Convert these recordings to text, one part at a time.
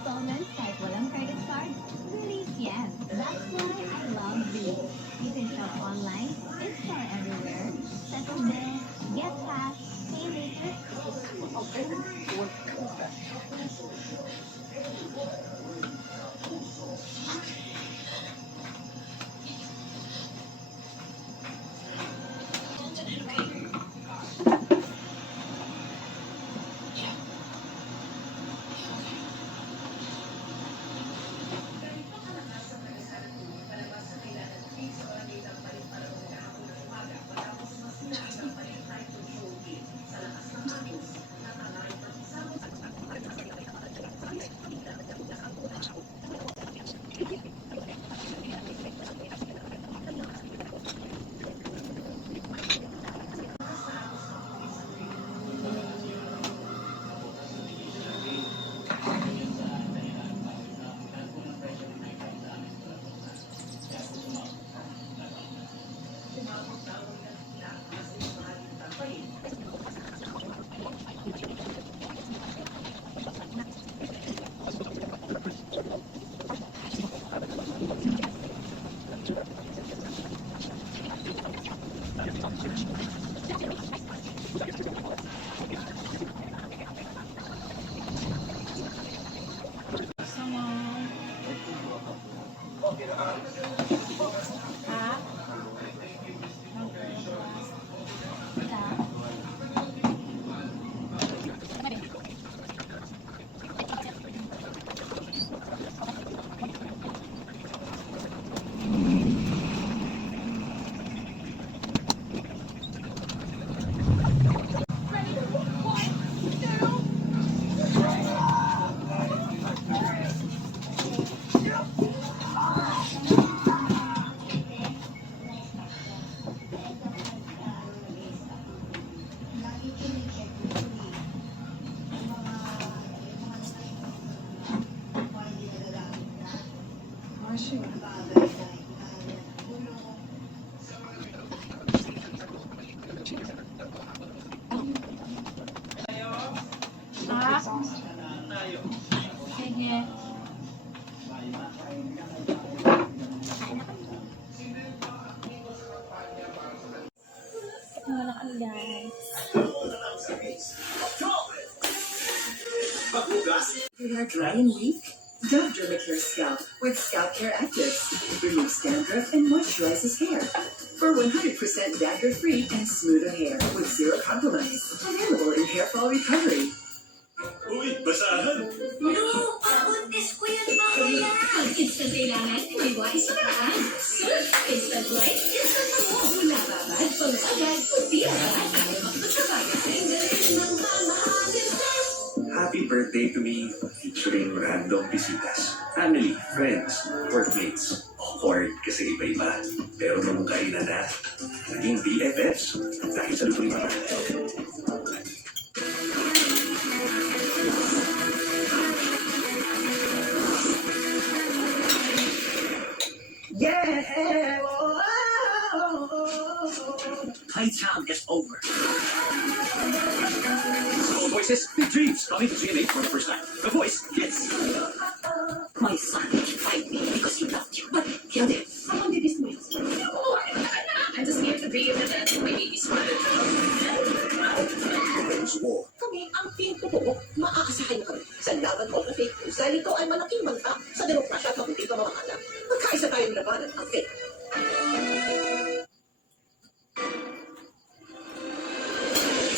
installments kahit walang credit card? Release yan. That's why I love Release. You can shop online, in-store everywhere, settle there, get cash, pay later. Sige. Wala kang guys. Your hair dry and weak? Dove Dermacare Scalp with Scalp Care Actives removes dandruff and moisturizes hair for 100% dandruff-free and smoother hair with zero compromise. Available in hair fall recovery. Uy, basahan! No! Pauntis ko yan mamaya! Instant kailangan, may wise pa. Surf! Instant white, instant mo. Mula babad, pang-agad, puti agad. Ayaw magpagsabayan sa galing ng mamahagin. Happy birthday to me, featuring random bisitas. Family, friends, workmates. Awkward kasi iba-iba. Pero nung kainan na, naging BFFs dahil sa lutuin pa. Yeah! Playtime is over. Small voices, big dreams. Coming to GMA for the first time. The Voice Kids. My son fight me because he loved you, but killed him. Someone did this to me. Oh, I'm just here to be with that my baby's mother. Kami ang team totoo, maaasahan niyo kami sa laban kontra fake news dahil ito ay malaking banta sa demokrasya at mabuting pamamahala. Magkaisa tayong labanan ang fake.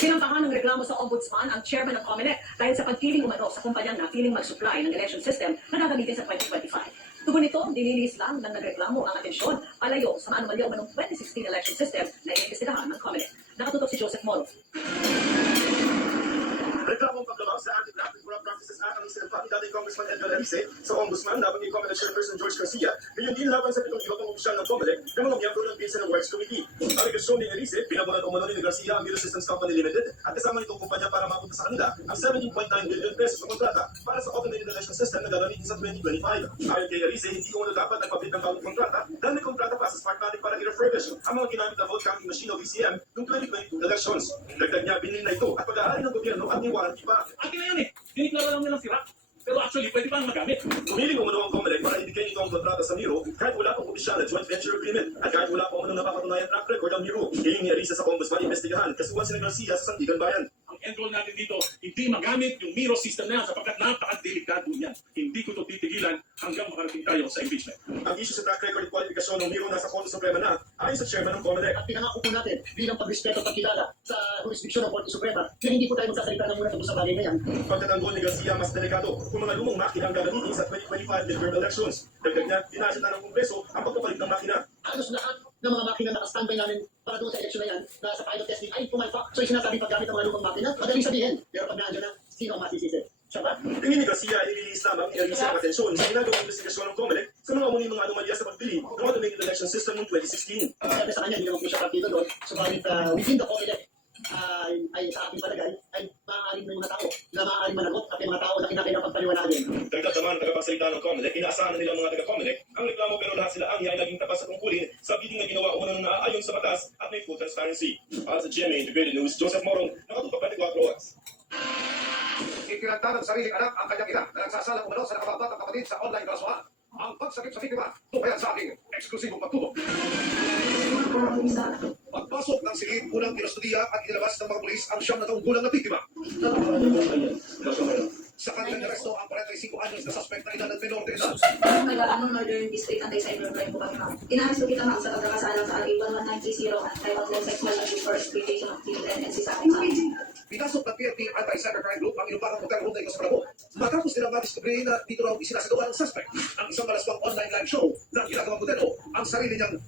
Sinampahan ng reklamo sa Ombudsman ang chairman ng COMELEC dahil sa pagpiling umano sa kumpanya na piling mag-supply ng election system na gagamitin sa 2025. Tugon nito, dinilis lang ng nagreklamo ang atensyon palayo sa maanumalyo manong 2016 election system na iniimbestigahan ng COMELEC. Nakatutok si Joseph Moro. Reklamong paglamang sa Anti-Graft Corrupt Practices Act ang sinampahan dating Congressman Edgar Alice sa Ombudsman laban ni COMELEC Chairperson George Garcia, ngayon din laban sa pitong ibang opisyal ng COMELEC ng mga miyembro ng Bills and Awards Committee. Ang regasyon ni Alice, pinabunan umano ni Garcia ang Bureau Systems Company Limited at kasama nitong kumpanya para mapunta sa kanila ang 17.9 billion pesos na kontrata para sa automated election system na gagamitin sa 2025. Ayon kay Alice, hindi umano dapat nagpabid ng bagong kontrata dahil may kontrata pa sa Smartmatic para i-refurbish ang mga ginamit na vote counting machine o VCM noong 2022 elections. Dagdag niya, binili na ito at pag-aari ng gobyerno at may warranty pa. Akin na yun eh. Diniklara lang nilang sira. Pero actually pwede pang magamit. Humiling umano ang COMELEC para ibigay ito ang kontrata sa Miro kahit wala pang opisyal na joint venture agreement at kahit wala pa umano napapatunayan track record ang Miro. Hinging ni Arisa sa Ombudsman investigahan kasuhan sila Garcia sa Sandigan Bayan. Ang end goal natin dito, hindi magamit yung Miro system na yan sapagkat napakadelikado niyan. Hindi ko ito titigilan hanggang makarating tayo sa impeachment. Ang issue sa track record at kwalifikasyon ng Miro nasa Korte Suprema na ayon sa chairman ng COMELEC. At pinangako po natin bilang pagrespeto at pagkilala sa jurisdiksyon ng Korte Suprema na hindi po tayo magsasalita ng muna tungkol sa bagay na yan. Pagtatanggol ni Garcia mas delikado kung mga lumang makina ang gagamitin sa 2025 midterm elections. Dagdag niya, dinasita ng Kongreso ang pagpapalit ng makina. Halos lahat ng mga makina na naka-standby namin para doon sa eleksyon na yan na sa pilot testing ay pumalpak. So yung sinasabing paggamit ng mga lumang makina, madaling sabihin. Pero pag nandiyan na, sino ang masisisi? Siya ba? Tingin ni Garcia ay nililis lamang ni Arisa ang atensyon sa ginagawang investigasyon ng COMELEC sa mga umuning mga anomalya sa pagbili ng automated election system noong 2016. Sabi sa kanya, hindi naman po siya partido doon. Subalit within the COMELEC ay sa ating palagay ay maaaring may mga tao na maaaring managot at may mga tao na kinakailangan Dagdag naman ang tagapagsalita ng COMELEC, inaasahan na nilang mga taga-COMELEC ang reklamo pero lahat sila ang ay naging tapat sa tungkulin sa bidding na ginawa umano na naaayon sa batas at may full transparency. Para sa GMA Integrated News, Joseph Morong, nakatutok 24 oras. Ikinanta ng sariling anak ang kanyang ina na nagsasalang umano sa nakababatang kapatid sa online kasuhan. Ang pagsakip sa biktima, tumayan sa aking eksklusibong pagtutok. Pagpasok ng silid, unang kinustudiya at inilabas ng mga pulis ang 9 na taong gulang na biktima. Sa kanilang aresto ang 45 anyos na suspect na edad at menor de edad. Nag-ano Northern District Anti-Cybercrime po kami ma'am. Inaresto kita ma'am sa pagkakasalang sa RA 11930 at Anti-Online Sexual Abuse for Exploitation of Female NNC sa akin ma'am. Pinasok ng PNP Anti-Cybercrime Group ang inumpang hotel room na ito sa Malabo. Matapos nilang madiscovery na dito raw isinasagawa ng suspect ang isang malaswang online live show na ginagawang modelo ang sarili niyang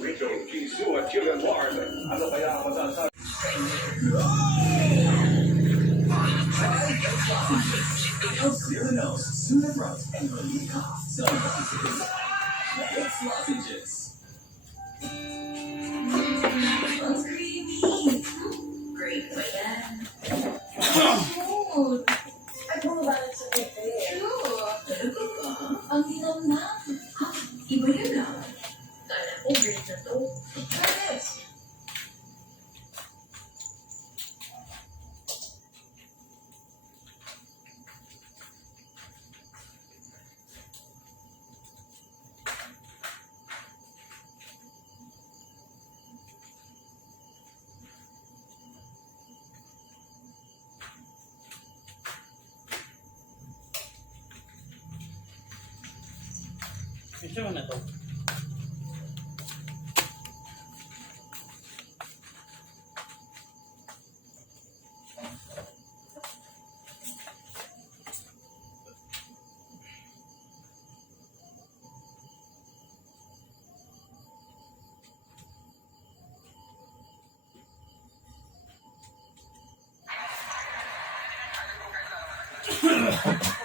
Rico, Jisoo at Julian Ward. Ano kaya ang masasabi? Zero nose, sooner throat, and relief cough. So it's lozenges. Ang creamy. Great ba yan? Smooth. Ay, bumabalat sa pepe. Talaga ba? Ang hinaw na. Ha? Iba yun ah. Kala ko great na to. Yes. Ito na to. Ha